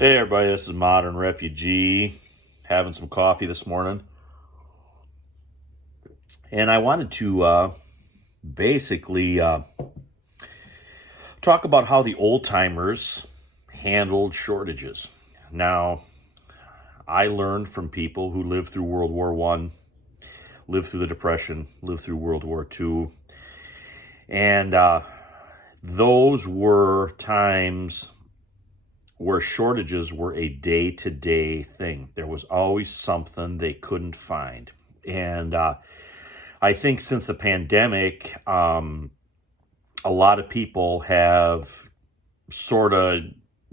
Hey everybody, this is Modern Refugee, having some coffee this morning. And I wanted to basically talk about how the old timers handled shortages. Now, I learned from people who lived through World War I, lived through the Depression, lived through World War II. And those were times where shortages were a day-to-day thing. There was always something they couldn't find. And I think since the pandemic, a lot of people have sort of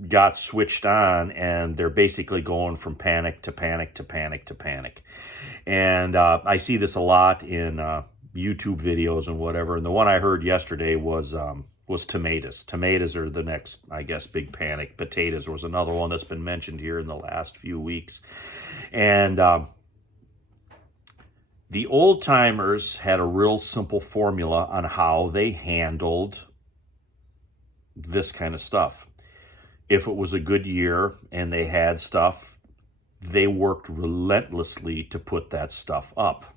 got switched on, and they're basically going from panic to panic to panic to panic. And I see this a lot in YouTube videos and whatever. And the one I heard yesterday was tomatoes. Tomatoes are the next, I guess, big panic. Potatoes was another one that's been mentioned here in the last few weeks. And the old timers had a real simple formula on how they handled this kind of stuff. If it was a good year and they had stuff, they worked relentlessly to put that stuff up.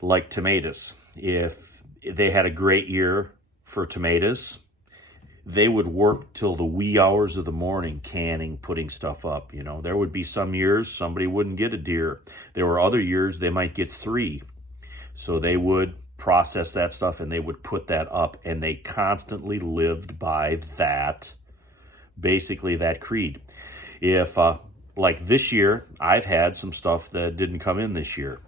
Like tomatoes. If they had a great year for tomatoes, they would work till the wee hours of the morning canning, putting stuff up. You know, there would be some years somebody wouldn't get a deer. There were other years they might get 3. So they would process that stuff and they would put that up, and they constantly lived by that, basically that creed. If like this year, I've had some stuff that didn't come in this year.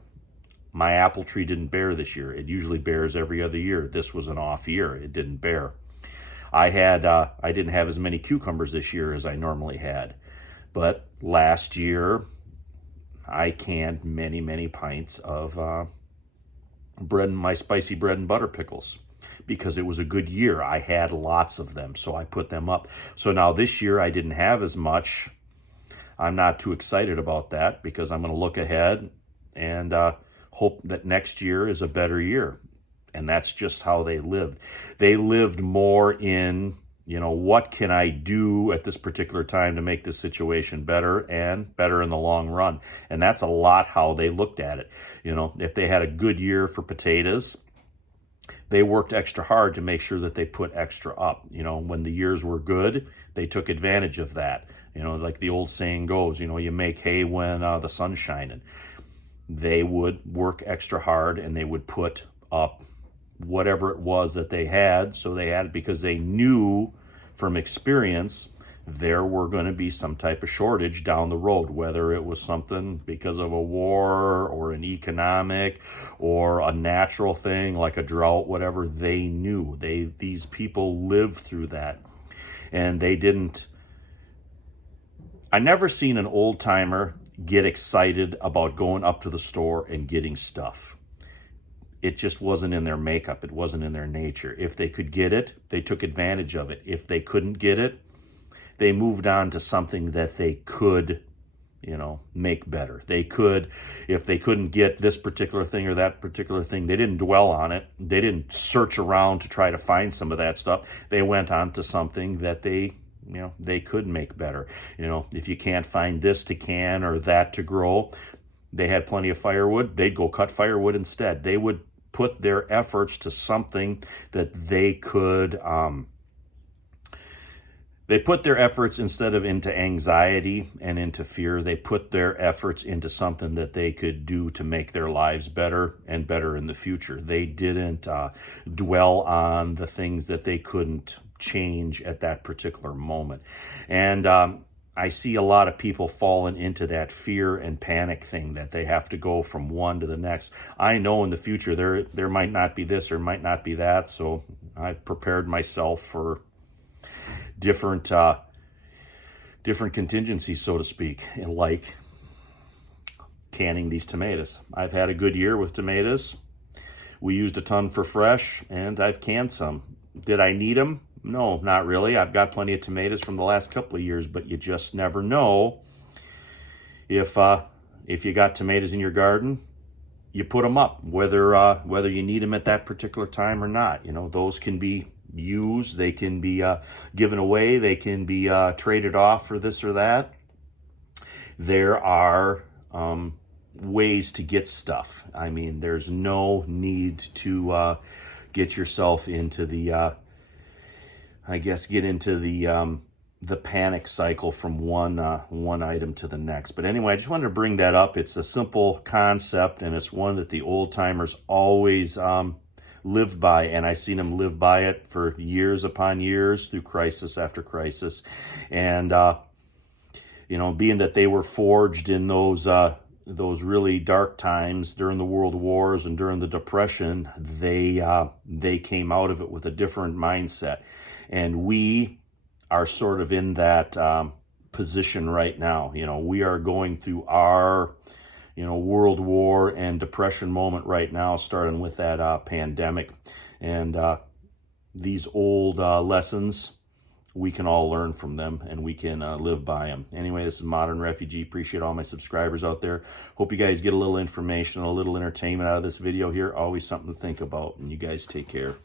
My apple tree didn't bear this year. It usually bears every other year. This was an off year. It didn't bear. I didn't have as many cucumbers this year as I normally had. But last year, I canned many pints of my spicy bread and butter pickles because it was a good year. I had lots of them, so I put them up. So now this year, I didn't have as much. I'm not too excited about that because I'm going to look ahead and hope that next year is a better year. And that's just how they lived. They lived more in, what can I do at this particular time to make this situation better and better in the long run? And that's a lot how they looked at it. If they had a good year for potatoes, they worked extra hard to make sure that they put extra up. When the years were good, they took advantage of that. Like the old saying goes, you make hay when the sun's shining. They would work extra hard and they would put up whatever it was that they had. So they had it because they knew from experience there were going to be some type of shortage down the road, whether it was something because of a war or an economic or a natural thing like a drought, whatever. They knew. These people lived through that, and they didn't. I never seen an old timer get excited about going up to the store and getting stuff. It just wasn't in their makeup. It wasn't in their nature. If they could get it, they took advantage of it. If they couldn't get it, they moved on to something that they could, make better. If they couldn't get this particular thing or that particular thing, they didn't dwell on it. They didn't search around to try to find some of that stuff. They went on to something that they could make better. If you can't find this to can or that to grow, they had plenty of firewood. They'd go cut firewood instead. They would put their efforts to something that they could, they put their efforts instead of into anxiety and into fear, they put their efforts into something that they could do to make their lives better and better in the future. They didn't dwell on the things that they couldn't change at that particular moment. And I see a lot of people falling into that fear and panic thing that they have to go from one to the next. I know in the future there might not be this or might not be that, so I've prepared myself for different contingencies, so to speak, like canning these tomatoes. I've had a good year with tomatoes. We used a ton for fresh, and I've canned some. Did I need them? No, not really. I've got plenty of tomatoes from the last couple of years, but you just never know. If you got tomatoes in your garden, you put them up, whether you need them at that particular time or not. Those can be used, they can be given away, they can be traded off for this or that. There are ways to get stuff. I mean, there's no need to get yourself into the, get into the panic cycle from one item to the next. But anyway, I just wanted to bring that up. It's a simple concept, and it's one that the old timers always lived by, and I've seen them live by it for years upon years through crisis after crisis. And you know, being that they were forged in those really dark times during the World Wars and during the Depression, they came out of it with a different mindset, and we are sort of in that position right now. You know, we are going through our, you know, World War and Depression moment right now, starting with that pandemic. And these old lessons, we can all learn from them, and we can live by them. Anyway, this is Modern Refugee. Appreciate all my subscribers out there. Hope you guys get a little information, a little entertainment out of this video here. Always something to think about, and you guys take care.